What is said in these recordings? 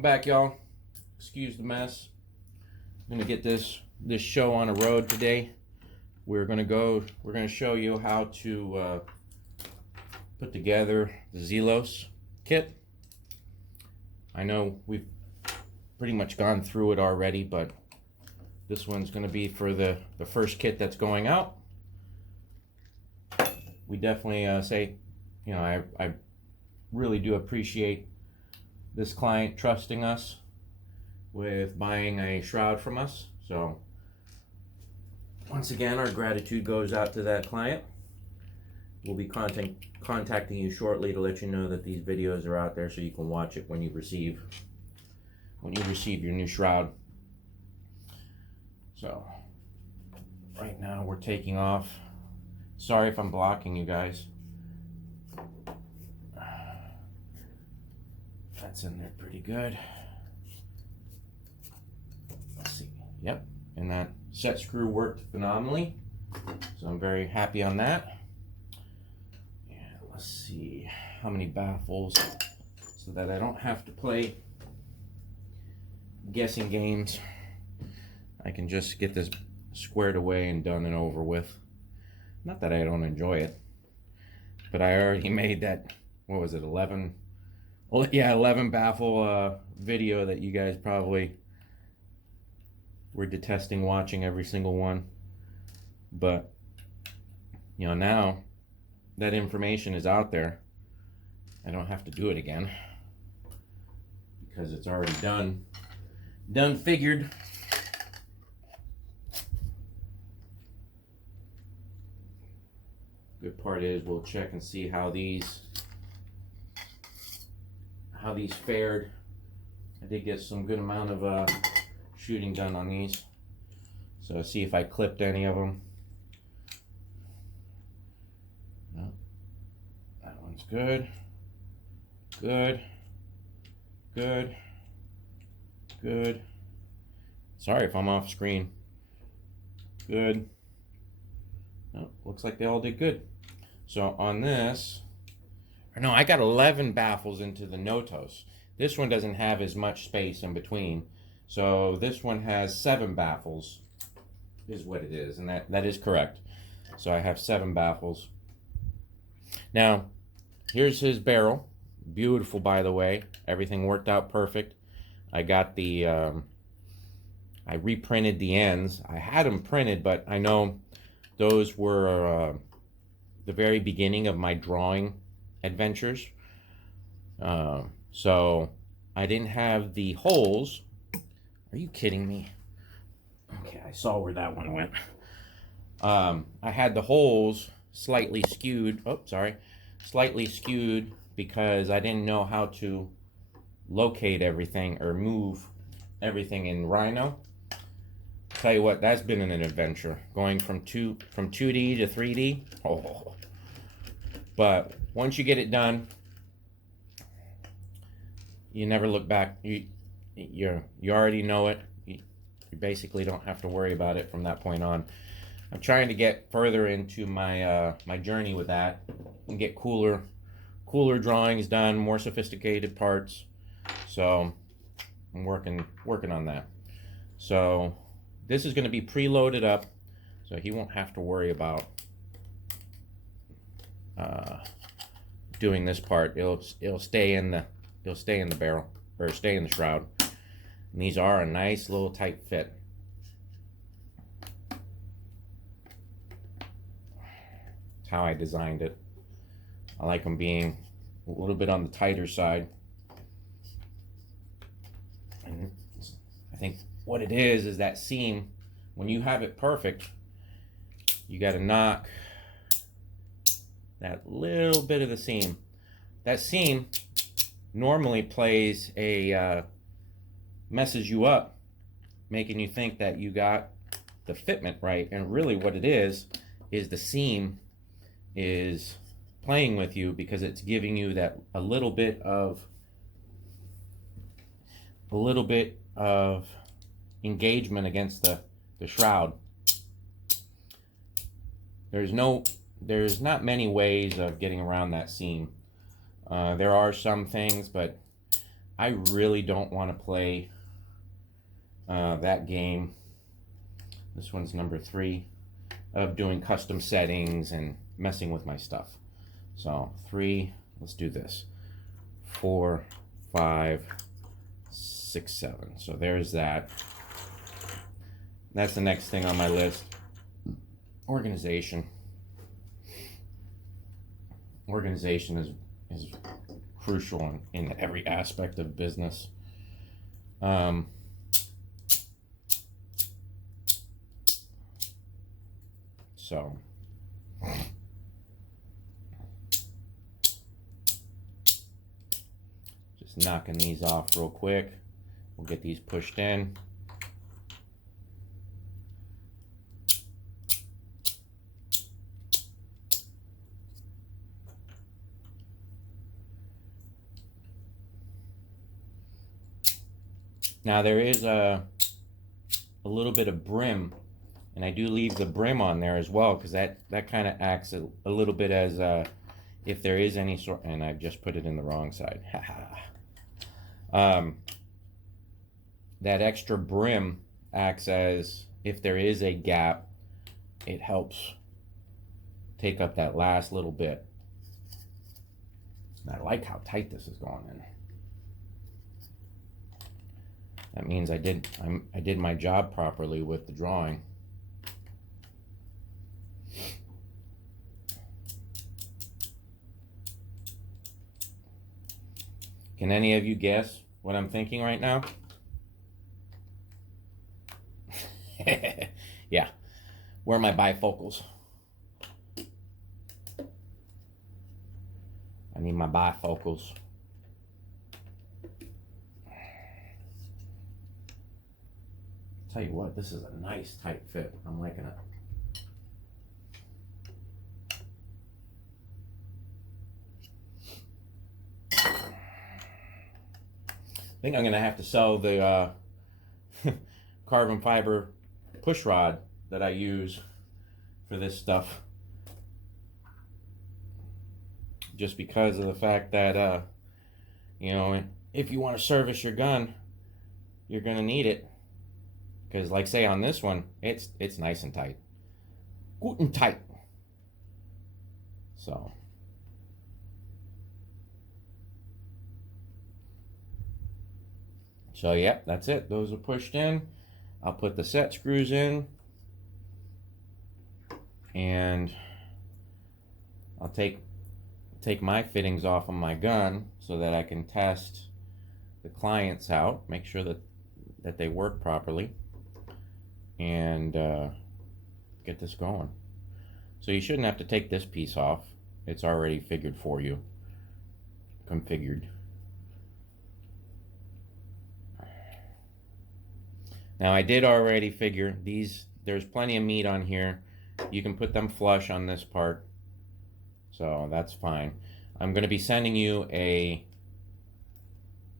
Welcome back, y'all. Excuse the mess. I'm gonna get this show on a road today. We're gonna show you how to put together the Zelos kit. I know we've pretty much gone through it already, but this one's gonna be for the first kit that's going out. We definitely say, you know, I really do appreciate this client trusting us with buying a shroud from us. So once again, our gratitude goes out to that client. We'll be contacting you shortly to let you know that these videos are out there so you can watch it when you receive your new shroud. So right now we're taking off. Sorry if I'm blocking you guys. That's in there pretty good. Let's see. Yep, and that set screw worked phenomenally, so I'm very happy on that. And let's see how many baffles, so that I don't have to play guessing games. I can just get this squared away and done and over with. Not that I don't enjoy it, but I already made that, what was it, 11 baffle video that you guys probably were detesting watching every single one. But you know, now that information is out there, I don't have to do it again because it's already done figured. Good part is we'll check and see how these fared. I did get some good amount of shooting done on these, so see if I clipped any of them. No, that one's good. Good. Sorry if I'm off screen. Good. No, looks like they all did good. So on this, no, I got 11 baffles into the Notos. This one doesn't have as much space in between. So this one has 7 baffles, is what it is. And that is correct. So I have 7 baffles. Now, here's his barrel. Beautiful, by the way. Everything worked out perfect. I got the, I reprinted the ends. I had them printed, but I know those were the very beginning of my drawing adventures. So I didn't have the holes. Are you kidding me? Okay, I saw where that one went. I had the holes slightly skewed. Oh, sorry. Slightly skewed because I didn't know how to locate everything or move everything in Rhino. Tell you what, that's been an adventure, going from 2D to 3D. Oh. But once you get it done, you never look back. You already know it. You basically don't have to worry about it from that point on. I'm trying to get further into my my journey with that and get cooler drawings done, more sophisticated parts. So I'm working on that. So this is going to be preloaded up, so he won't have to worry about doing this part. It'll stay in the barrel, or stay in the shroud. And these are a nice little tight fit. That's how I designed it. I like them being a little bit on the tighter side. And I think what it is that seam, when you have it perfect, you got to knock that little bit of the seam. That seam normally plays a messes you up, making you think that you got the fitment right, and really what it is the seam is playing with you because it's giving you that a little bit of engagement against the shroud. There's not many ways of getting around that seam. There are some things, but I really don't want to play that game. This one's number 3 of doing custom settings and messing with my stuff. So 3, let's do this. 4, 5, 6, 7. So there's that. That's the next thing on my list. Organization. Organization is crucial in every aspect of business. So just knocking these off real quick. We'll get these pushed in. Now there is a little bit of brim, and I do leave the brim on there as well, because that kind of acts a little bit as if there is any sort, and I've just put it in the wrong side. That extra brim acts as if there is a gap, it helps take up that last little bit. And I like how tight this is going in. That means I did my job properly with the drawing. Can any of you guess what I'm thinking right now? Yeah. Where are my bifocals? I need my bifocals. Tell you what, this is a nice tight fit. I'm liking it. I think I'm going to have to sell the carbon fiber push rod that I use for this stuff. Just because of the fact that, you know, if you want to service your gun, you're going to need it. Because, like, say on this one, it's nice and tight. Good and tight. So. So, yep, that's it. Those are pushed in. I'll put the set screws in. And I'll take my fittings off of my gun so that I can test the clients out. Make sure that they work properly. And get this going. So you shouldn't have to take this piece off. It's already figured for you, configured. Now I did already figure these, there's plenty of meat on here. You can put them flush on this part, so that's fine. I'm going to be sending you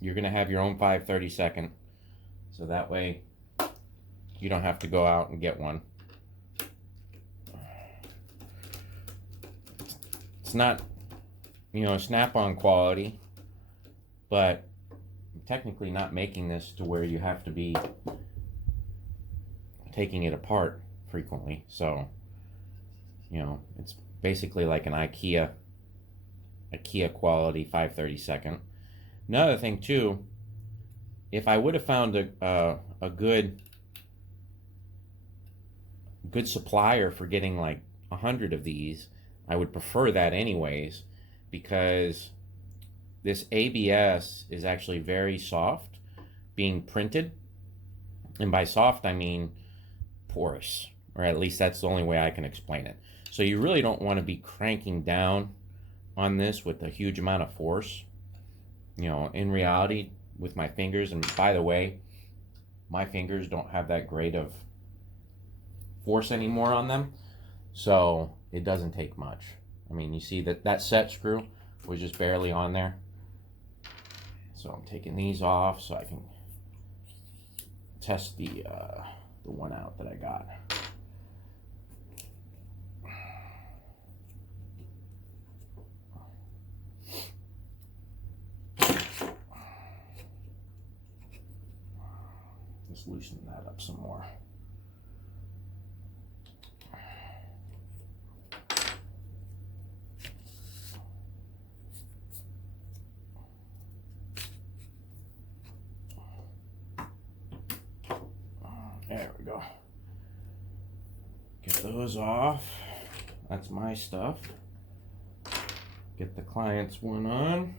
you're going to have your own 5/32, so that way you don't have to go out and get one. It's not, you know, snap-on quality, but I'm technically not making this to where you have to be taking it apart frequently. So, you know, it's basically like an IKEA quality 5/32. Another thing too, if I would have found a good supplier for getting like 100 of these, I would prefer that anyways, because this ABS is actually very soft being printed, and by soft I mean porous, or at least that's the only way I can explain it. So you really don't want to be cranking down on this with a huge amount of force. You know, in reality, with my fingers, and by the way, my fingers don't have that great of force anymore on them, so it doesn't take much. I mean, you see that set screw was just barely on there. So I'm taking these off so I can test the one out that I got. Just loosen that up some more. There we go. Get those off. That's my stuff. Get the client's one on.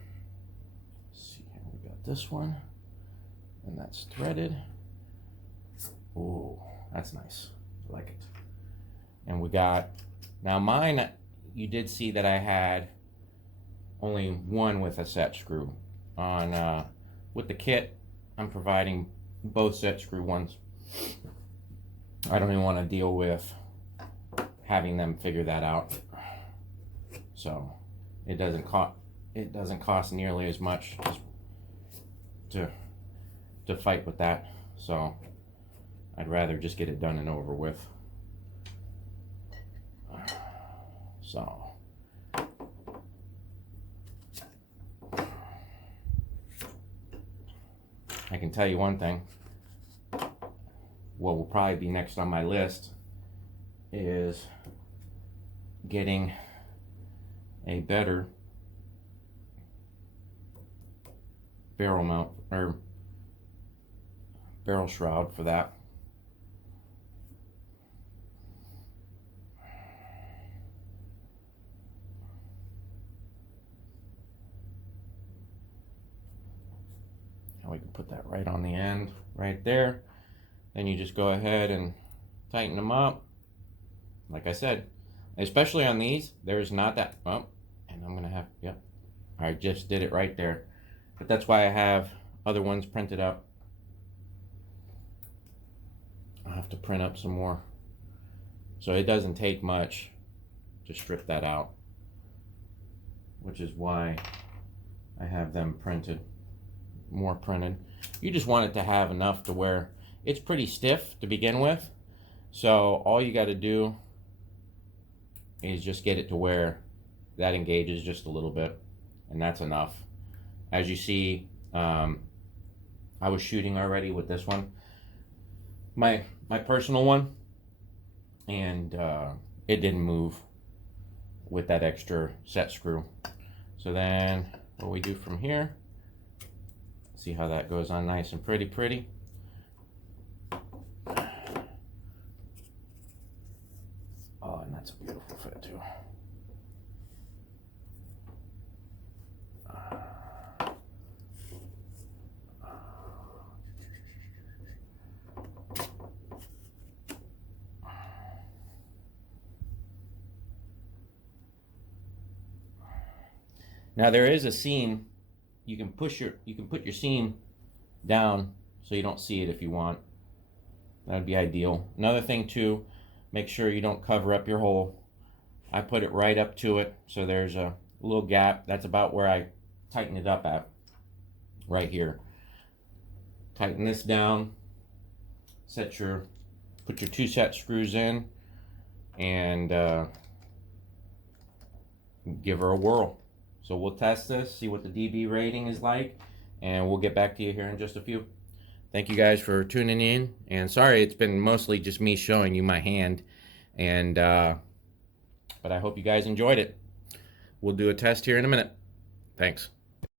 Let's see here, we got this one. And that's threaded. Oh, that's nice. I like it. And we got, now mine, you did see that I had only one with a set screw. On with the kit, I'm providing both set screw ones. I don't even want to deal with having them figure that out. So it doesn't cost nearly as much to fight with that. So I'd rather just get it done and over with. So I can tell you one thing. What will probably be next on my list is getting a better barrel mount or barrel shroud for that. And we can put that right on the end, right there. Then you just go ahead and tighten them up. Like I said, especially on these, there's not that, oh, and I'm gonna have, yep, I just did it right there. But that's why I have other ones printed up. I'll have to print up some more. So it doesn't take much to strip that out, which is why I have them printed, more printed. You just want it to have enough to where it's pretty stiff to begin with. So all you got to do is just get it to where that engages just a little bit, and that's enough. As you see, I was shooting already with this one, my personal one, and it didn't move with that extra set screw. So then what we do from here, see how that goes on nice and pretty. Oh, and that's a beautiful fit too. Now there is a seam. You can put your seam down so you don't see it if you want. That'd be ideal. Another thing too, make sure you don't cover up your hole. I put it right up to it, so there's a little gap. That's about where I tighten it up at, right here. Tighten this down, put your 2 set screws in, and give her a whirl. So we'll test this, see what the DB rating is like, and we'll get back to you here in just a few. Thank you guys for tuning in, and sorry it's been mostly just me showing you my hand, and but I hope you guys enjoyed it. We'll do a test here in a minute. Thanks.